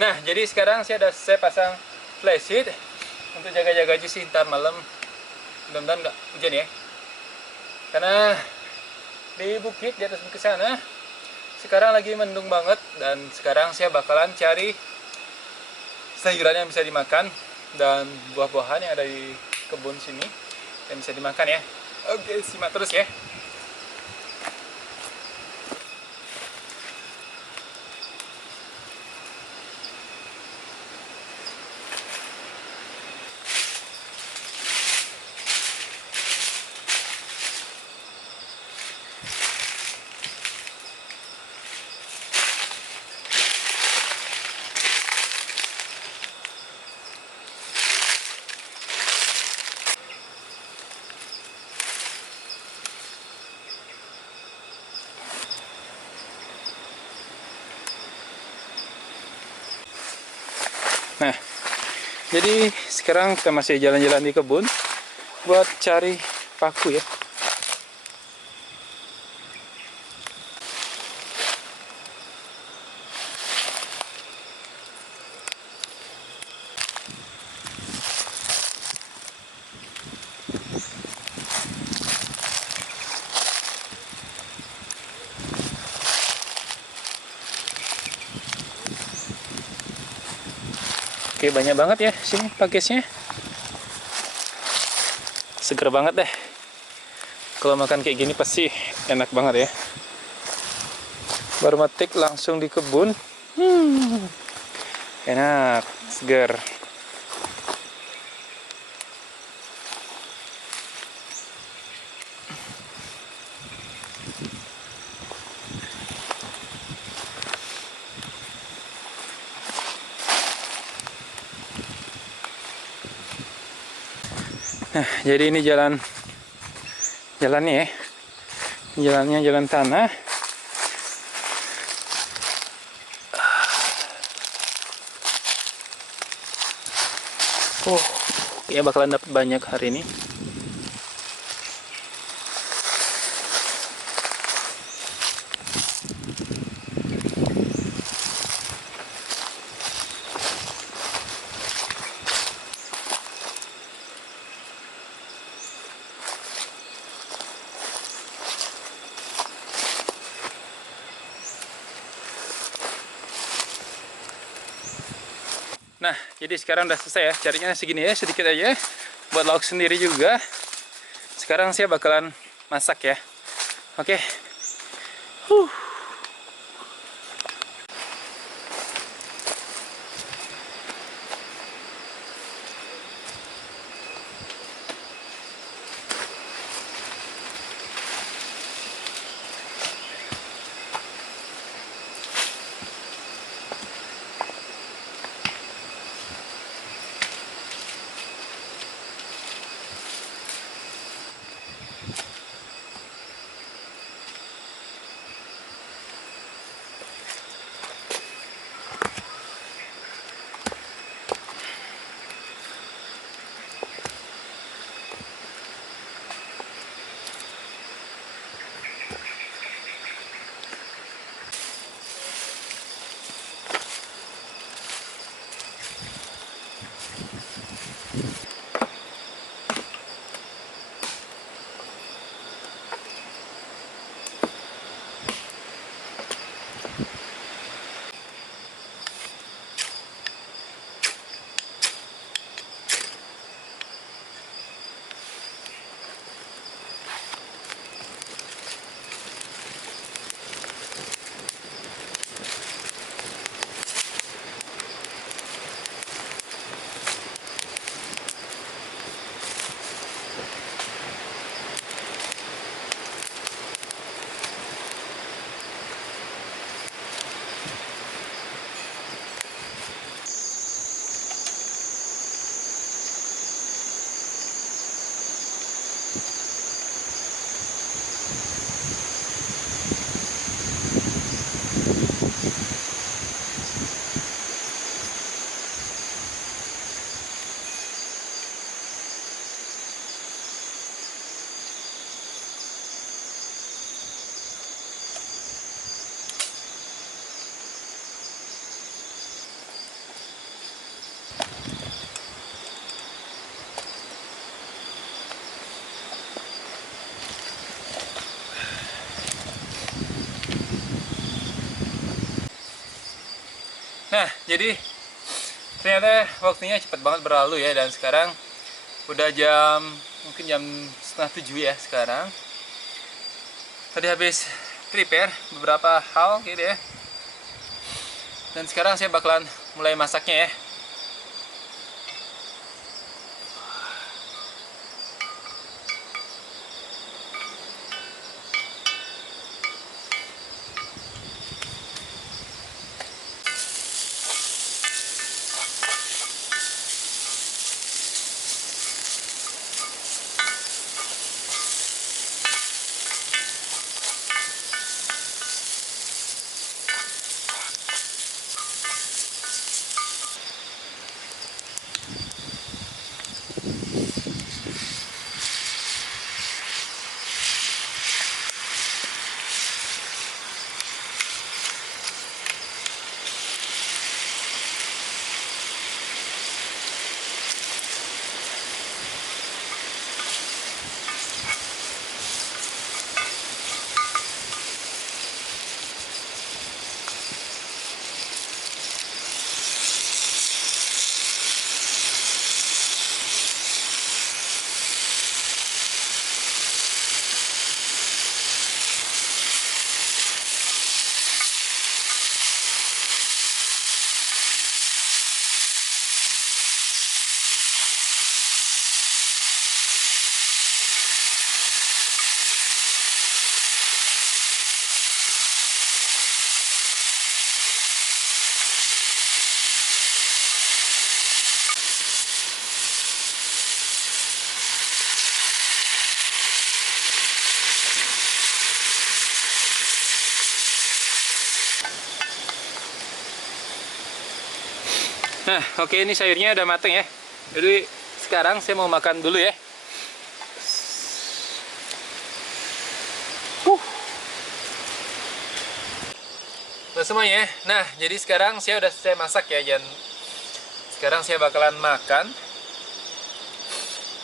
Nah, jadi sekarang saya pasang flashlight untuk jaga-jaga aja sih ntar malam. Mudah-mudahan nggak hujan ya. Karena di bukit, di atas bukit sana sekarang lagi mendung banget, dan sekarang saya bakalan cari sayuran yang bisa dimakan dan buah-buahan yang ada di kebun sini yang bisa dimakan ya. Oke, simak terus ya. Nah, jadi sekarang kita masih jalan-jalan di kebun buat cari paku ya. Oke, banyak banget ya sini pakisnya. Seger banget deh. Kalau makan kayak gini pasti enak banget ya. Baru metik langsung di kebun. Enak, seger. Nah, jadi ini jalannya ya. Jalannya jalan tanah. Ya bakalan dapat banyak hari ini. Nah, jadi sekarang udah selesai ya. Caranya segini ya, sedikit aja. Buat lauk sendiri juga. Sekarang saya bakalan masak ya. Oke. Nah, jadi ternyata waktunya cepat banget berlalu ya, dan sekarang udah mungkin jam setengah 7 ya sekarang. Tadi habis prepare beberapa hal gitu ya. Dan sekarang saya bakalan mulai masaknya ya. Nah, oke, ini sayurnya udah mateng ya. Jadi sekarang saya mau makan dulu ya. Nah semuanya, nah jadi sekarang saya udah selesai masak ya, dan sekarang saya bakalan makan.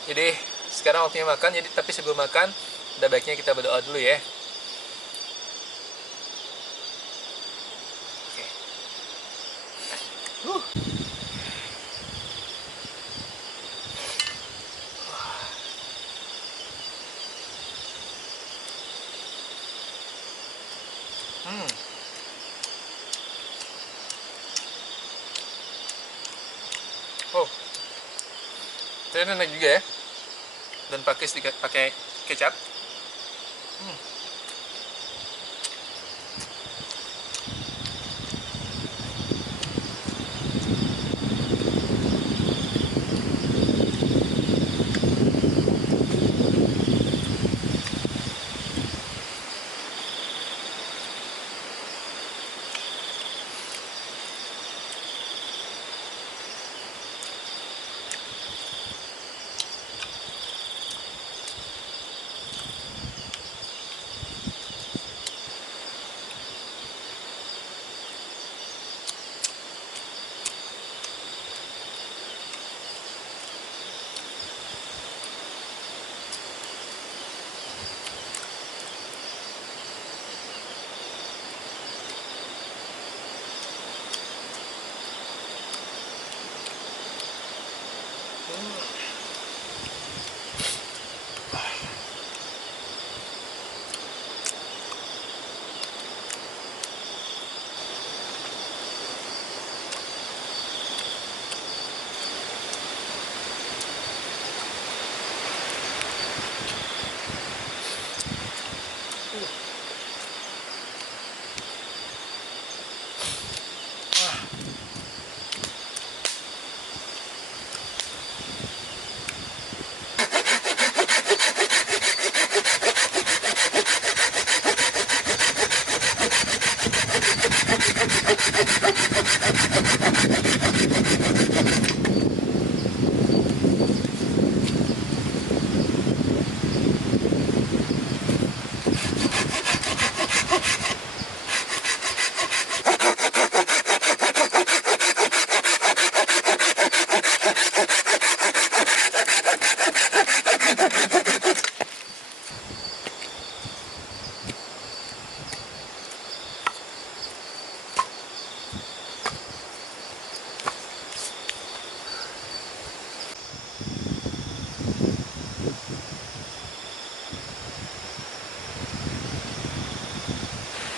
Jadi sekarang waktunya makan, jadi tapi sebelum makan, udah baiknya kita berdoa dulu ya. Ternyata enak juga ya. Dan pakai kecap.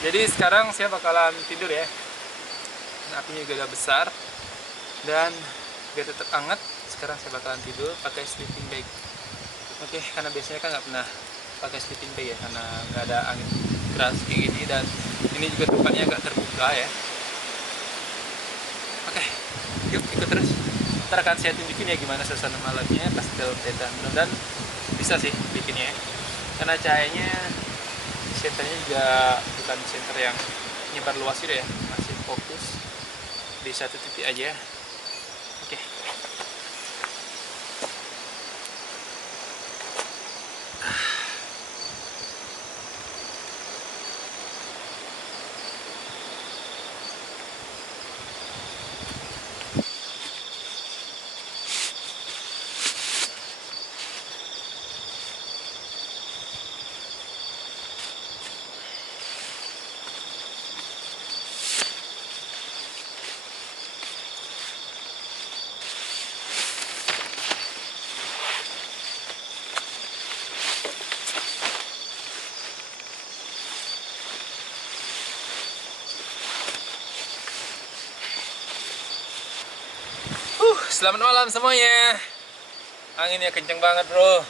Jadi sekarang saya bakalan tidur ya. Apinya juga agak besar dan biar tetap hangat, sekarang saya bakalan tidur pakai sleeping bag. Oke, karena biasanya kan nggak pernah pakai sleeping bag ya, karena nggak ada angin keras kayak gini, dan ini juga tempatnya agak terbuka ya. Oke, yuk ikut terus. Ntar akan saya tunjukin ya gimana suasana malamnya pas dalam tenda. Mudah-mudahan bisa sih bikinnya ya. Karena cahayanya senternya juga bukan senter yang nyebar luas gitu ya, masih fokus di satu titik aja. Oke. Selamat malam semuanya. Anginnya kenceng banget bro.